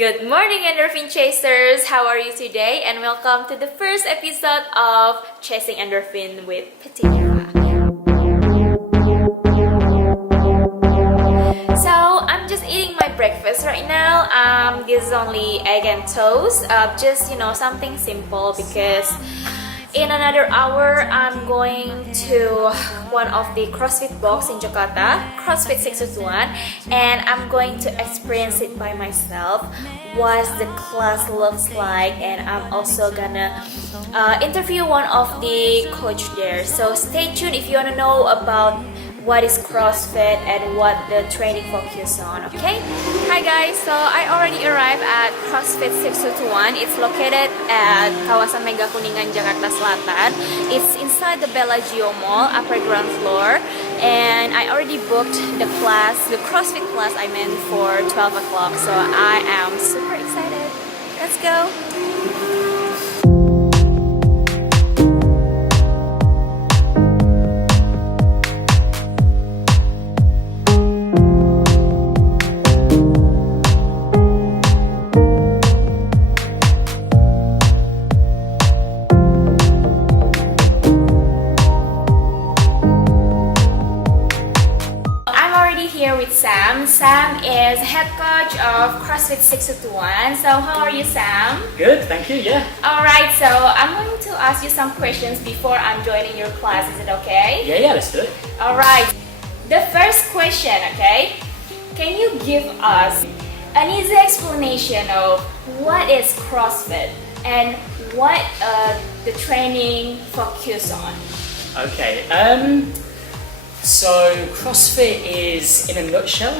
Good morning, endorphin chasers! How are you today? And welcome to the first episode of Chasing Endorphins with Petite Diva. So I'm just eating my breakfast right now. This is only egg and toast. Just something simple because in another hour I'm going to one of the CrossFit box in Jakarta, CrossFit 621, and I'm going to experience it by myself what the class looks like, and I'm also gonna interview one of the coach there. So stay tuned if you want to know about what is CrossFit and what the training focus on, okay? Hi guys, so I already arrived at CrossFit 621. It's located at kawasan Mega Kuningan, Jakarta Selatan. It's inside the Bellagio Mall, upper ground floor, and I already booked the class, the CrossFit class I meant for 12 o'clock, so I am super excited. Let's go! Here with Sam. Sam is head coach of CrossFit 621. So how are you, Sam? Good, thank you, yeah. Alright, so I'm going to ask you some questions before I'm joining your class. Is it okay? Yeah, let's do it. Alright, the first question, okay? Can you give us an easy explanation of what is CrossFit and what the training focus on? Okay, so CrossFit is, in a nutshell,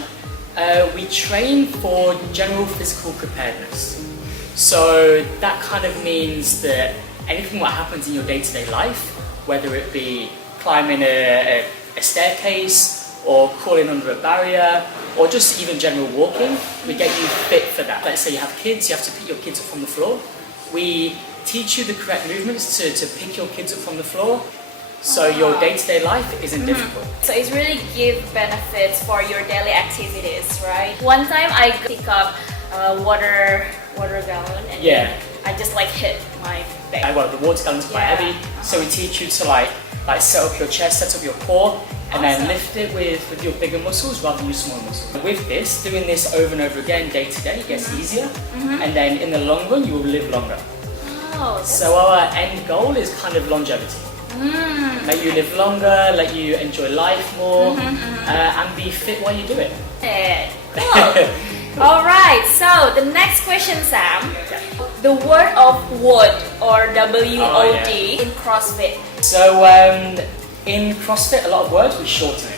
we train for general physical preparedness. So that kind of means that anything that happens in your day-to-day life, whether it be climbing a staircase or crawling under a barrier or just even general walking, we get you fit for that. Let's say you have kids, you have to pick your kids up from the floor. We teach you the correct movements to pick your kids up from the floor, so your day-to-day life isn't difficult. So it's really give benefits for your daily activities, right? One time I pick up a water gallon and I just hit my back. Well, the water gallon's quite heavy, so we teach you to like set up your chest, set up your core, and then lift it with your bigger muscles rather than your smaller muscles. With this, doing this over and over again day to day, it gets easier, and then in the long run you will live longer. So our end goal is kind of longevity. Let you live longer, let you enjoy life more, and be fit while you do it. Cool. Alright, so the next question, Sam. The word of WOD or WOD in CrossFit. So in CrossFit, a lot of words we shorten it.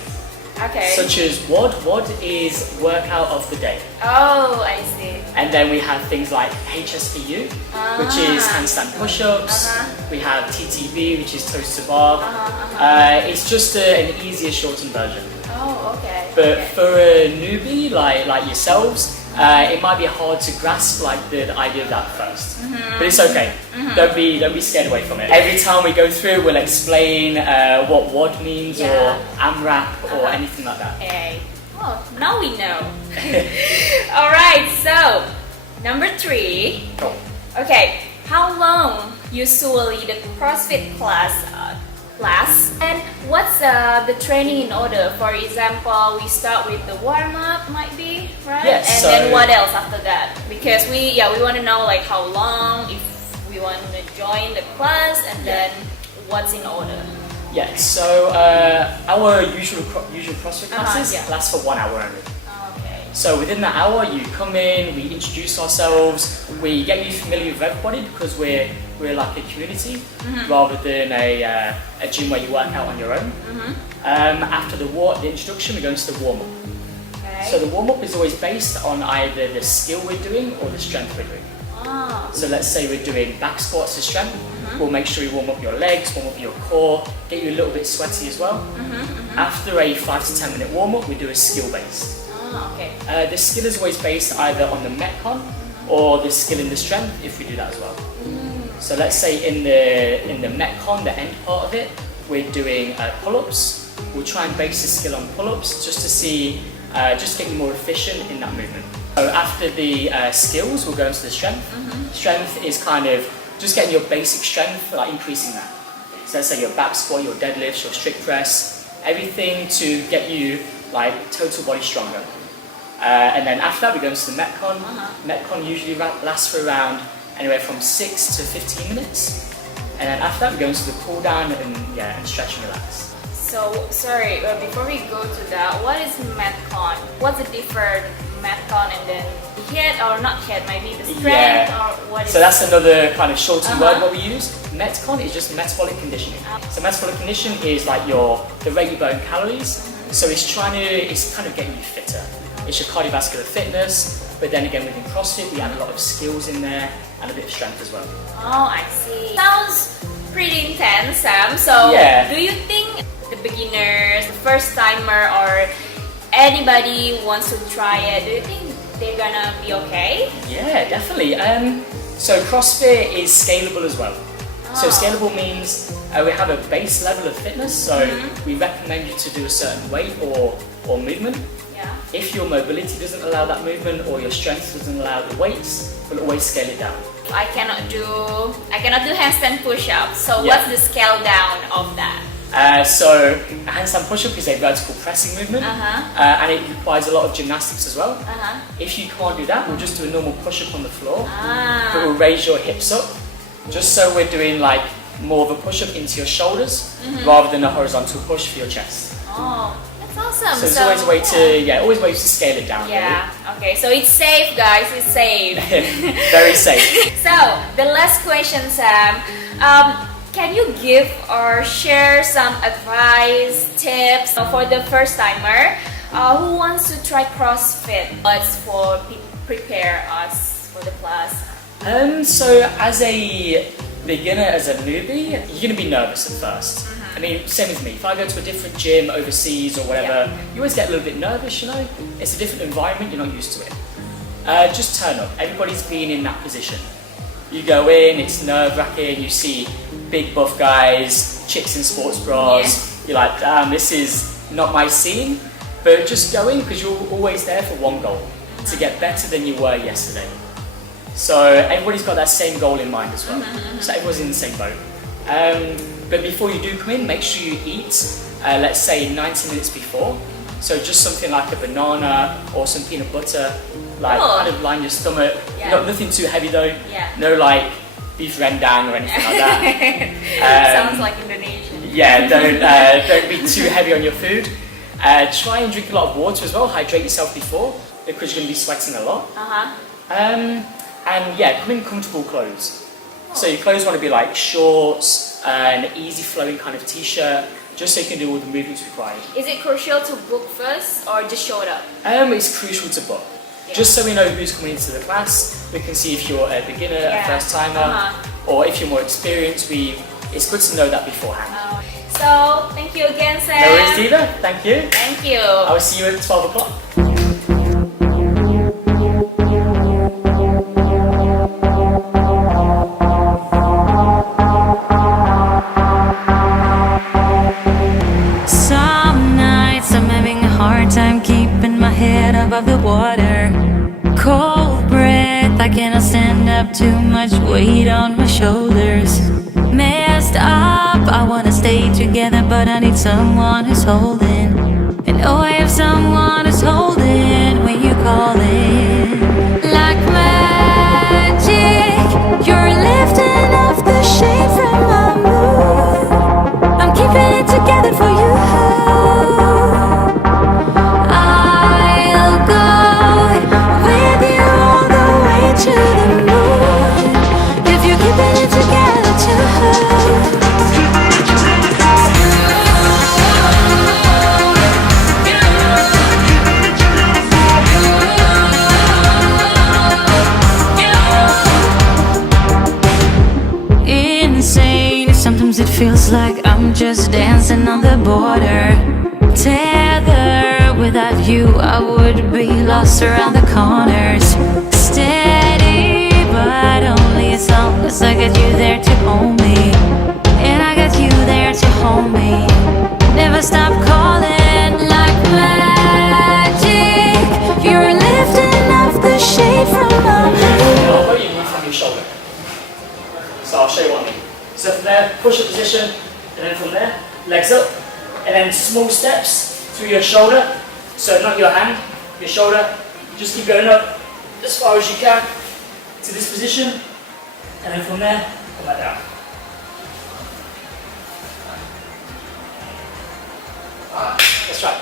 Okay. Such as WOD. WOD is workout of the day. Oh, I see. And then we have things like HSPU, which is handstand push-ups. We have TTB, which is toes to bar. It's just an easier shortened version. Oh, okay. But for a newbie like yourselves, it might be hard to grasp the idea of that first. But it's okay. Don't be scared away from it. Every time we go through, we'll explain what WOD means or AMRAP or anything like that. Okay. Oh, now we know. Alright, so number 3. Cool. Okay, how long usually the CrossFit class lasts, and what's the training in order? For example, we start with the warm-up, might be, right? Yes, and then what else after that? Because we want to know how long, if we want to join the class, and then what's in order. Yeah, so our usual CrossFit classes last for 1 hour only. Okay. So within that hour, you come in, we introduce ourselves, we get you familiar with everybody because we're like a community rather than a gym where you work out on your own. After the introduction, we go into the warm-up. Okay. So the warm-up is always based on either the skill we're doing or the strength we're doing. So let's say we're doing back squats to strength. We'll make sure you warm up your legs, warm up your core, get you a little bit sweaty as well. After a 5 to 10 minute warm-up, we do a skill based. Okay. The skill is always based either on the Metcon or the skill in the strength if we do that as well. So let's say in the Metcon, the end part of it, we're doing pull-ups. We'll try and base the skill on pull-ups just to see, just get you more efficient in that movement. So after the skills, we'll go into the strength. Strength is kind of just getting your basic strength, like increasing that. So let's say your back squat, your deadlifts, your strict press, everything to get you like total body stronger. And then after that, we go into the Metcon. Metcon usually lasts for around anywhere from 6 to 15 minutes. And then after that, we go into the cool down and stretch and relax. So, sorry, before we go to that, what is Metcon? What's the difference Metcon and then HIIT or not HIIT, maybe the strength or what is So that's another kind of shortened word what we use. Metcon is just metabolic conditioning. So metabolic condition is like the rate you burn calories. So it's kind of getting you fitter. It's your cardiovascular fitness, but then again within CrossFit we add a lot of skills in there and a bit of strength as well. Oh, I see. Sounds pretty intense, Sam. So do you think the beginners, the first timer or anybody wants to try it, do you think they're gonna be okay? Yeah, definitely. So CrossFit is scalable as well. So scalable means we have a base level of fitness, so we recommend you to do a certain weight or movement. Yeah. If your mobility doesn't allow that movement or your strength doesn't allow the weights, we'll always scale it down. I cannot do handstand push-ups. So what's the scale down of that? So a handstand push-up is a vertical pressing movement, and it requires a lot of gymnastics as well. If you can't do that, we'll just do a normal push-up on the floor. But we'll raise your hips up, just so we're doing like more of a push-up into your shoulders rather than a horizontal push for your chest. Oh, that's awesome. So it's always a way to always ways to scale it down. Yeah. Really. Okay. So it's safe, guys. It's safe. Very safe. So the last question, Sam. Can you give or share some advice, tips for the first timer who wants to try CrossFit? What's for prepare us for the class? So as a beginner, as a newbie, you're going to be nervous at first. I mean, same as me. If I go to a different gym overseas or whatever, you always get a little bit nervous, you know? It's a different environment, you're not used to it. Just turn up. Everybody's been in that position. You go in, it's nerve-wracking, you see big buff guys, chicks in sports bras, you're like, damn, this is not my scene. But just go in because you're always there for one goal, to get better than you were yesterday. So everybody's got that same goal in mind as well. So everyone's in the same boat. But before you do come in, make sure you eat, let's say 90 minutes before. So just something like a banana or some peanut butter, like kind of line your stomach. Nothing too heavy though. No like beef rendang or anything like that. Sounds like Indonesian. Yeah, don't be too heavy on your food. Try and drink a lot of water as well. Hydrate yourself before because you're going to be sweating a lot. And come in comfortable clothes. So your clothes want to be like shorts, an easy flowing kind of t-shirt, just so you can do all the movements required. Is it crucial to book first or just show up? It's crucial to book. Just so we know who's coming into the class, we can see if you're a beginner, a first timer, or if you're more experienced, it's good to know that beforehand. So, thank you again, Sam. No worries, Diva. Thank you. Thank you. I will see you at 12 o'clock. Some nights I'm having a hard time keeping my head above the water. Cold breath, I cannot stand up, too much weight on my shoulders. Messed up, I wanna stay together, but I need someone who's holding. And oh, I have someone who's holding when you call it. Like magic, you're lifting off the shade from my mood. I'm keeping it together for you. I'll go with you all the way to the moon. If you're keeping it together too. Insane, sometimes it feels like I'm just dancing on the border. Tether, without you I would be lost around the corners. Steady, but only as long as I got you there to hold me. And I got you there to hold me. Never stop calling like magic. You're lifting off the there, push-up position, and then from there, legs up, and then small steps through your shoulder, so not your hand, your shoulder, just keep going up as far as you can to this position, and then from there, come back down. Let's try.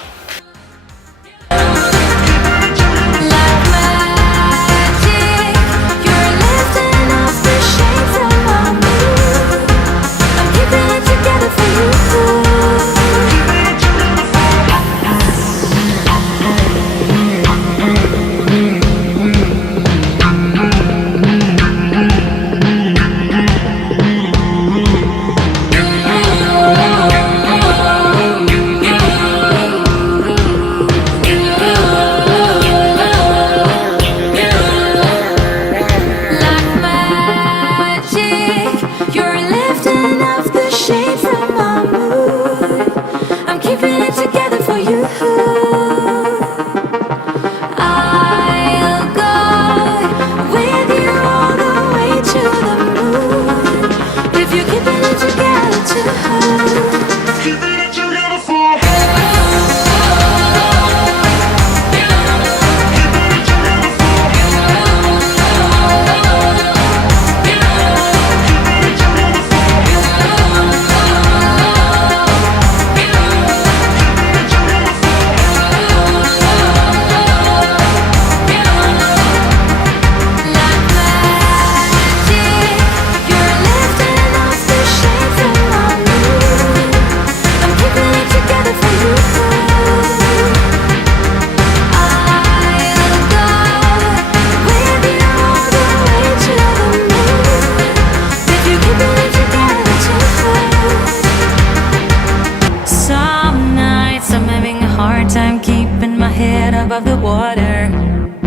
Above the water,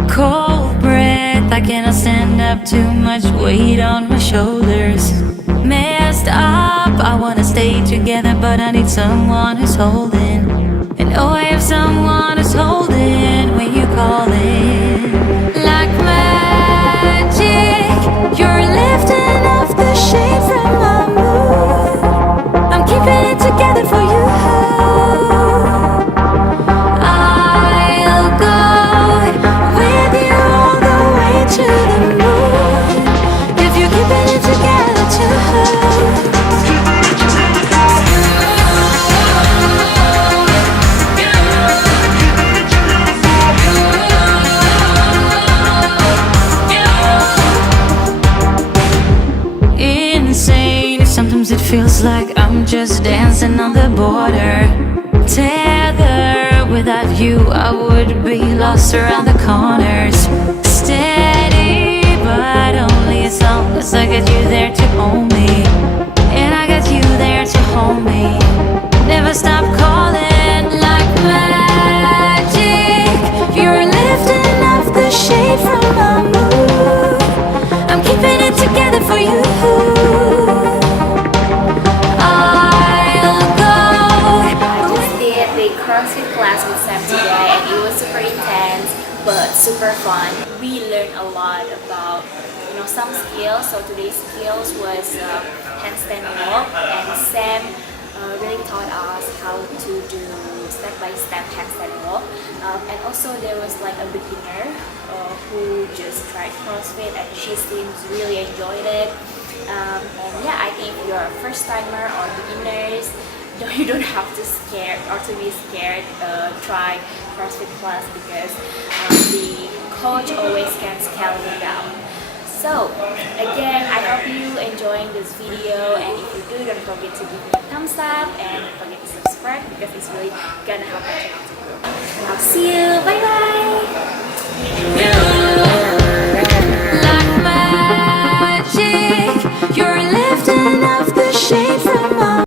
cold breath, I cannot stand up, too much weight on my shoulders. Messed up, I wanna stay together, but I need someone who's holding. And oh, I have someone who's holding when you call in. Like magic, you're lifting off the shade from my mood. I'm keeping it together for you. It feels like I'm just dancing on the border. Tether, without you I would be lost around the corners. Steady, but only as long as I get you there to hold me. And I got you there to hold me. Never stop calling like magic. You're lifting off the shade from my mood. I'm keeping it together for you. CrossFit class with Sam today, and it was super intense but super fun. We learned a lot about some skills. So today's skills was handstand walk, and Sam really taught us how to do step-by-step handstand walk. And also there was like a beginner who just tried CrossFit, and she seems really enjoyed it. And yeah, I think if you're a first timer or beginners, you don't have to be scared try CrossFit class, because the coach always can scale you down. So again, I hope you enjoying this video, and if you do, don't forget to give me a thumbs up and don't forget to subscribe, because it's really gonna help my channel to grow. I'll see you. Bye bye.